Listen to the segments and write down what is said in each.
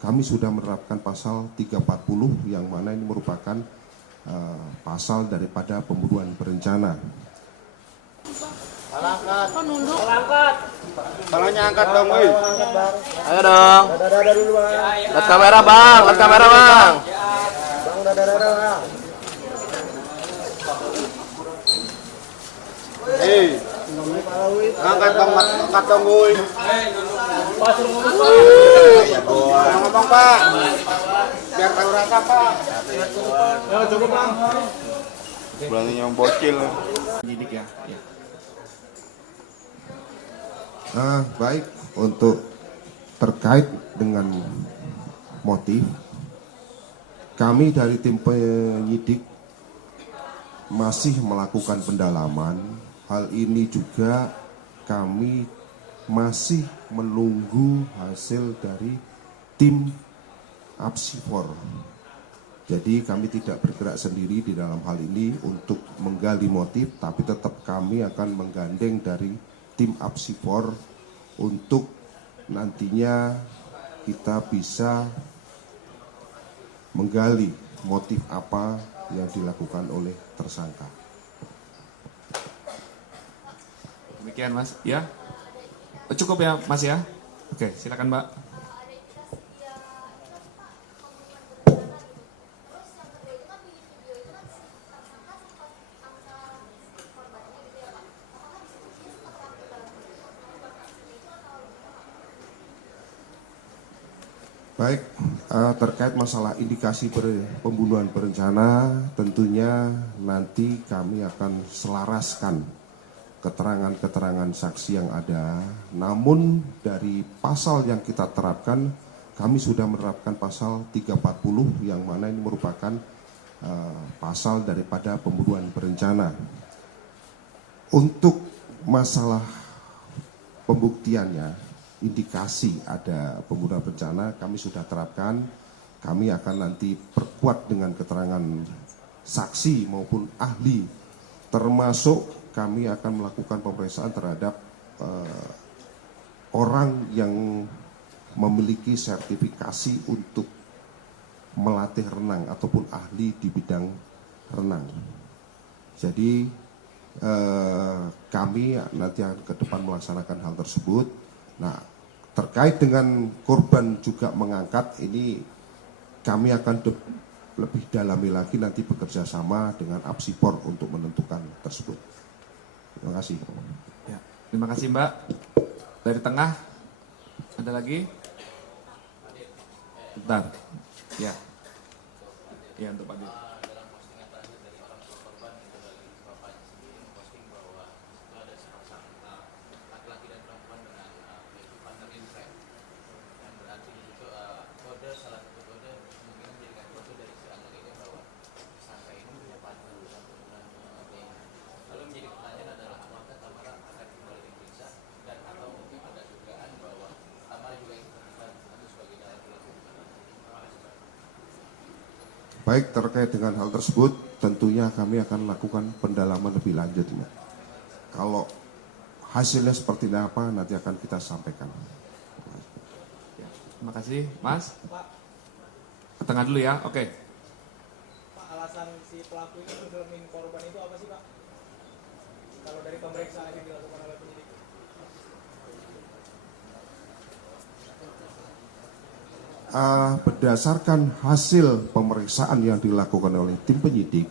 kami sudah menerapkan pasal 340 yang mana ini merupakan pasal daripada pembunuhan berencana. Angkat. Angkat. Tangannya angkat dong, woi. Ayo dong. Dada dulu, Bang. Lihat kamera, Bang. Lihat kamera, Bang. Bang, dada, Bang. Hei. Angkat dong, angkat dong, woi. Ngomong, Pak. Biar tahu rasa, Pak. Ya, cukup, Bang. Berani yang bocil. Penyidik ya. Baik, untuk terkait dengan motif, kami dari tim penyidik masih melakukan pendalaman. Hal ini juga kami masih menunggu hasil dari tim Apsifor. Jadi kami tidak bergerak sendiri di dalam hal ini untuk menggali motif, tapi tetap kami akan menggandeng dari tim Apsifor untuk nantinya kita bisa menggali motif apa yang dilakukan oleh tersangka. Demikian Mas, ya. Cukup ya Mas ya. Oke, silakan Mbak. Baik, terkait masalah indikasi pembunuhan berencana, tentunya nanti kami akan selaraskan keterangan-keterangan saksi yang ada. Namun dari pasal yang kita terapkan, kami sudah menerapkan pasal 340 yang mana ini merupakan pasal daripada pembunuhan berencana. Untuk masalah pembuktiannya, indikasi ada pembunuhan berencana kami sudah terapkan. Kami akan nanti perkuat dengan keterangan saksi maupun ahli, termasuk kami akan melakukan pemeriksaan terhadap orang yang memiliki sertifikasi untuk melatih renang ataupun ahli di bidang renang. Jadi kami nanti akan ke depan melaksanakan hal tersebut. Nah, terkait dengan korban juga mengangkat, ini kami akan lebih dalami lagi nanti bekerja sama dengan Apsifor untuk menentukan tersebut. Terima kasih. Ya, terima kasih Mbak. Dari tengah ada lagi? Bentar. Ya. Ya, untuk Pak Dir. Baik, terkait dengan hal tersebut, tentunya kami akan lakukan pendalaman lebih lanjut. Kalau hasilnya seperti apa, nanti akan kita sampaikan. Ya, terima kasih, Mas. Ke tengah dulu ya, oke. Pak, alasan si pelaku ini ngedormin korban itu apa sih Pak? Kalau dari pemeriksaan yang dilakukan oleh penyidik. Berdasarkan hasil pemeriksaan yang dilakukan oleh tim penyidik,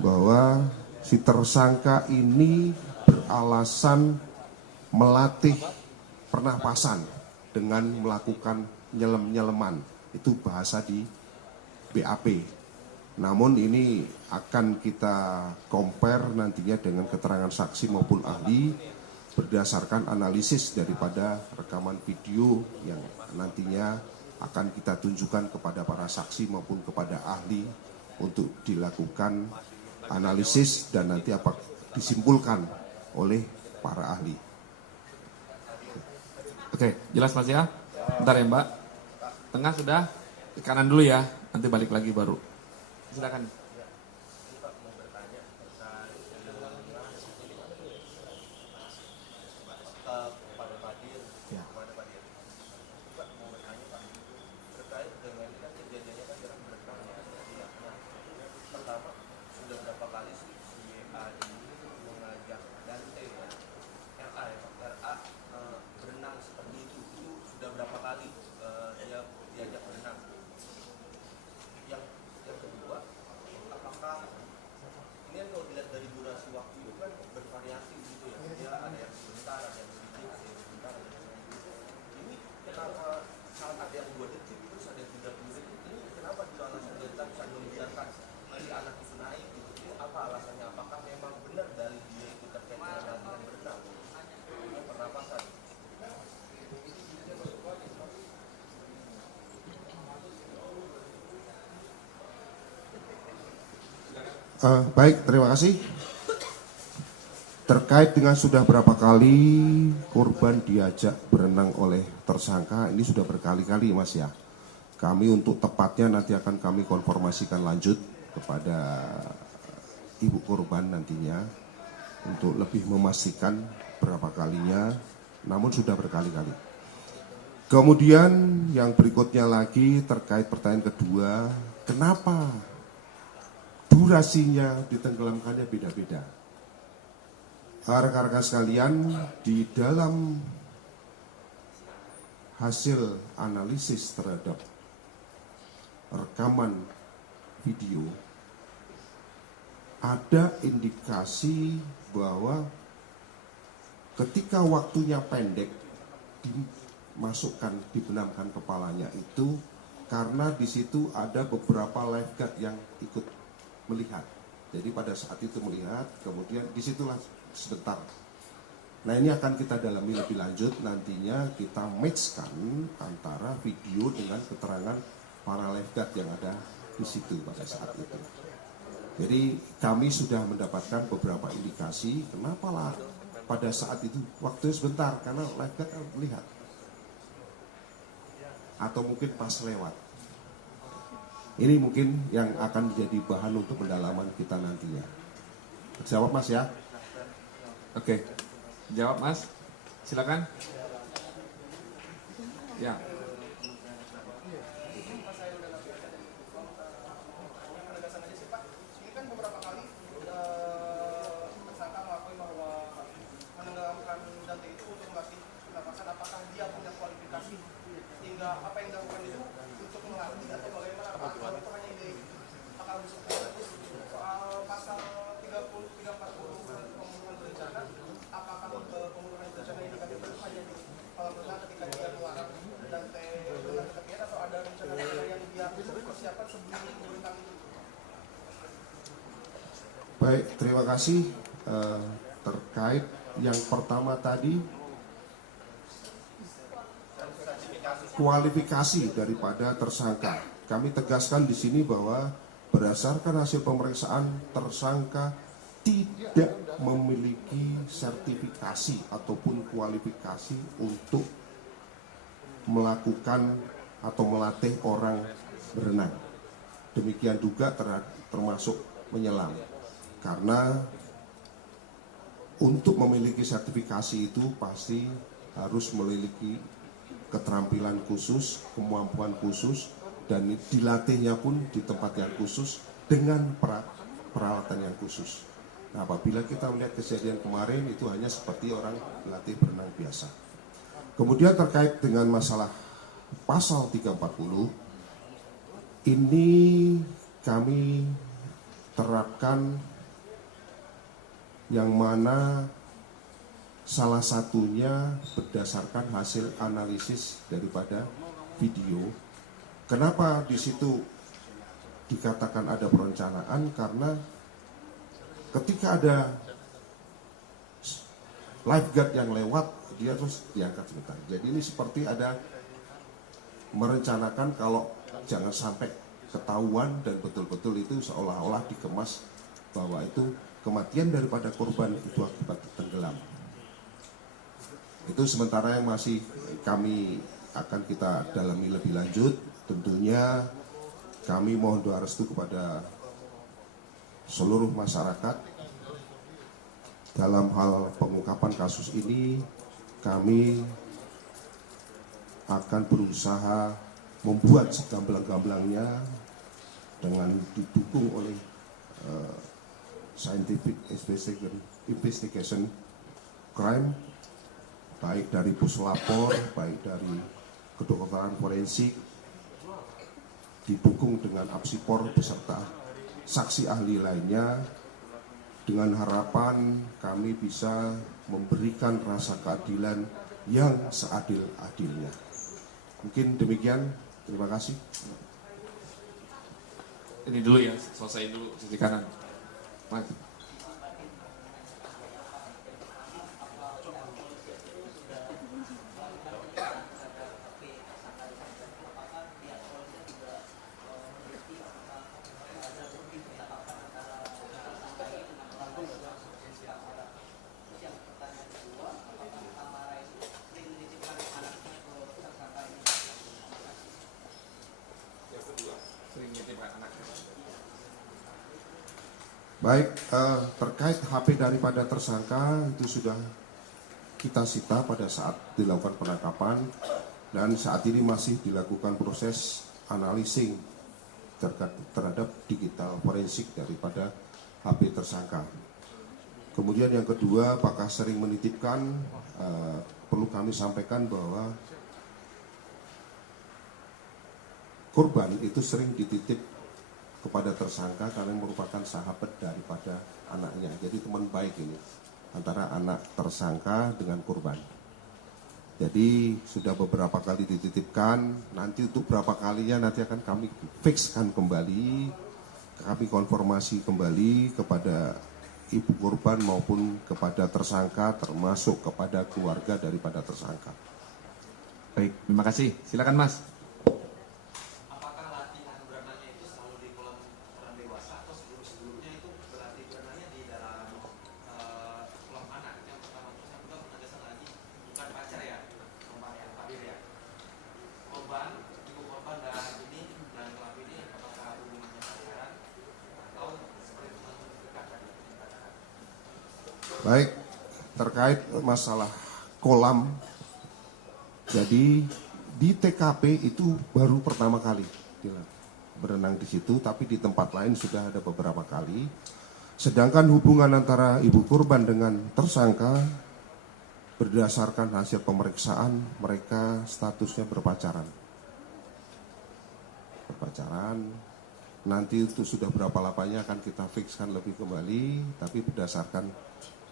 bahwa si tersangka ini beralasan melatih pernapasan dengan melakukan nyelem-nyeleman. Itu bahasa di BAP. Namun ini akan kita compare nantinya dengan keterangan saksi maupun ahli berdasarkan analisis daripada rekaman video yang nantinya akan kita tunjukkan kepada para saksi maupun kepada ahli untuk dilakukan analisis dan nanti apa disimpulkan oleh para ahli. Oke, jelas Mas ya? Bentar ya Mbak. Tengah sudah, ke kanan dulu ya, nanti balik lagi baru. Silakan. diajak berenang. Yang kedua, apakah ini kan kalau dilihat dari durasi waktu itu kan bervariasi gitu ya. Dia ada yang sebentar, ada yang sedikit, ada yang sebentar, ada yang sedikit. Ini kenapa saat ada yang 2 detik terus ada yang 30 detik, ini kenapa di alasan kita bisa membiarkan dari anak itu naik gitu? Itu apa alasannya? Apakah memang benar dari dia itu terkait dengan latihan berenang atau pernapasan? Baik, terima kasih. Terkait dengan sudah berapa kali korban diajak berenang oleh tersangka, ini sudah berkali-kali Mas ya. Kami untuk tepatnya nanti akan kami konfirmasikan lanjut kepada ibu korban nantinya untuk lebih memastikan berapa kalinya, namun sudah berkali-kali. Kemudian yang berikutnya lagi terkait pertanyaan kedua, kenapa durasinya ditenggelamkannya beda-beda? Rekan-rekan sekalian, di dalam hasil analisis terhadap rekaman video ada indikasi bahwa ketika waktunya pendek dimasukkan, dibenamkan kepalanya itu karena di situ ada beberapa lifeguard yang ikut melihat. Jadi pada saat itu melihat, kemudian disitulah sebentar. Nah ini akan kita dalami lebih lanjut, nantinya kita matchkan antara video dengan keterangan para lifeguard yang ada di situ pada saat itu. Jadi kami sudah mendapatkan beberapa indikasi kenapa lah pada saat itu waktu sebentar, karena lifeguard melihat atau mungkin pas lewat. Ini mungkin yang akan menjadi bahan untuk pendalaman kita nantinya. Jawab Mas ya. Oke, jawab Mas. Silakan. Ya. Ini kan beberapa kali tersangka mengakui bahwa menenggelamkan Dante itu untuk melatih pernapasan. Apakah dia punya kualifikasi sehingga apa yang dilakukan itu untuk melatih atau bagaimana? Apakah itu hanya ide akal busuk soal pasal 30, 340 pembunuhan berencana? Apakah pembunuhan berencana ini kan itu hanya di kolam renang ketika dia melarang Dante berenang ke tepian, atau ada rencana yang dia persiapkan sebelum berenang itu? Baik, terima kasih. Terkait yang pertama tadi, kualifikasi daripada tersangka. Kami tegaskan di sini bahwa berdasarkan hasil pemeriksaan tersangka tidak memiliki sertifikasi ataupun kualifikasi untuk melakukan atau melatih orang berenang. Demikian juga termasuk menyelam. Karena untuk memiliki sertifikasi itu pasti harus memiliki keterampilan khusus, kemampuan khusus, dan dilatihnya pun di tempat yang khusus dengan peralatan yang khusus. Nah, apabila kita melihat kejadian kemarin itu hanya seperti orang berlatih berenang biasa. Kemudian terkait dengan masalah pasal 340, ini kami terapkan yang mana salah satunya berdasarkan hasil analisis daripada video. Kenapa di situ dikatakan ada perencanaan? Karena ketika ada lifeguard yang lewat, dia terus diangkat sebentar. Jadi ini seperti ada merencanakan kalau jangan sampai ketahuan dan betul-betul itu seolah-olah dikemas bahwa itu kematian daripada korban itu akibat tenggelam. Itu sementara yang masih kami akan kita dalami lebih lanjut. Tentunya kami mohon doa restu kepada seluruh masyarakat dalam hal pengungkapan kasus ini. Kami akan berusaha membuat segamblang-gamblangnya dengan didukung oleh scientific investigation crime, baik dari puslapor, baik dari kedokteran forensik, didukung dengan apsipor beserta saksi ahli lainnya, dengan harapan kami bisa memberikan rasa keadilan yang seadil-adilnya. Mungkin demikian, terima kasih. Ini dulu ya, selesai dulu sisi kanan. Mas. Baik, terkait HP daripada tersangka itu sudah kita sita pada saat dilakukan penangkapan dan saat ini masih dilakukan proses analising terhadap digital forensik daripada HP tersangka. Kemudian yang kedua, apakah sering menitipkan, perlu kami sampaikan bahwa korban itu sering dititip kepada tersangka karena merupakan sahabat daripada anaknya. Jadi teman baik ini antara anak tersangka dengan korban. Jadi sudah beberapa kali dititipkan, nanti untuk berapa kalinya nanti akan kami fixkan kembali, kami konfirmasi kembali kepada ibu korban maupun kepada tersangka, termasuk kepada keluarga daripada tersangka. Baik, terima kasih. Silakan Mas. Apakah latihan berenangnya itu selalu di kolam orang dewasa atau sebelum-sebelumnya itu berlatih berenangnya di dalam kolam anak? Yang pertama, terus yang kedua penegasan lagi, bukan pacar ya, yang hadir ya. Korban, ibu korban dan ini dan pelaku ini apakah hubungannya pacaran atau seperti teman dekat tadi? Baik, terkait masalah kolam, jadi di TKP itu baru pertama kali berenang di situ, tapi di tempat lain sudah ada beberapa kali. Sedangkan hubungan antara ibu korban dengan tersangka berdasarkan hasil pemeriksaan mereka statusnya berpacaran. Nanti itu sudah berapa lapanya akan kita fixkan lebih kembali, tapi berdasarkan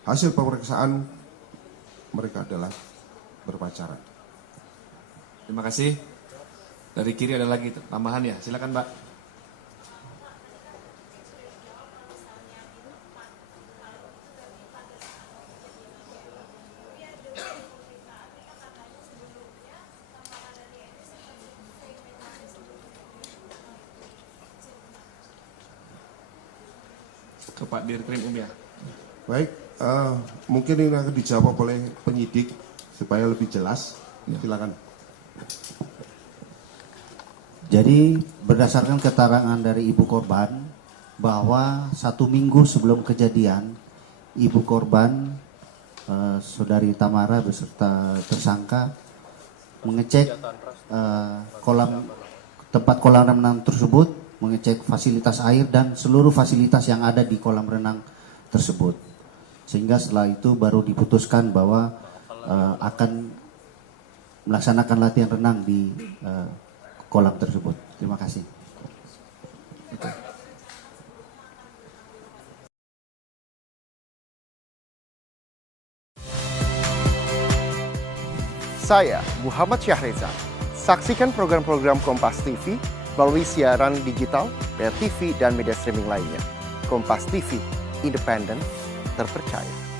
hasil pemeriksaan mereka adalah berpacaran. Terima kasih. Dari kiri ada lagi tambahan ya. Silakan Mbak. Ke Pak Dirkrim ya. Baik, mungkin ini akan dijawab oleh penyidik supaya lebih jelas. Silakan. Jadi berdasarkan keterangan dari ibu korban bahwa 1 minggu sebelum kejadian ibu korban saudari Tamara beserta tersangka mengecek tempat kolam renang tersebut, mengecek fasilitas air dan seluruh fasilitas yang ada di kolam renang tersebut. Sehingga setelah itu baru diputuskan bahwa akan melaksanakan latihan renang di kolam tersebut. Terima kasih. Saya Muhammad Syahreza. Saksikan program-program Kompas TV melalui siaran digital, pay TV, dan media streaming lainnya. Kompas TV, independen, terpercaya.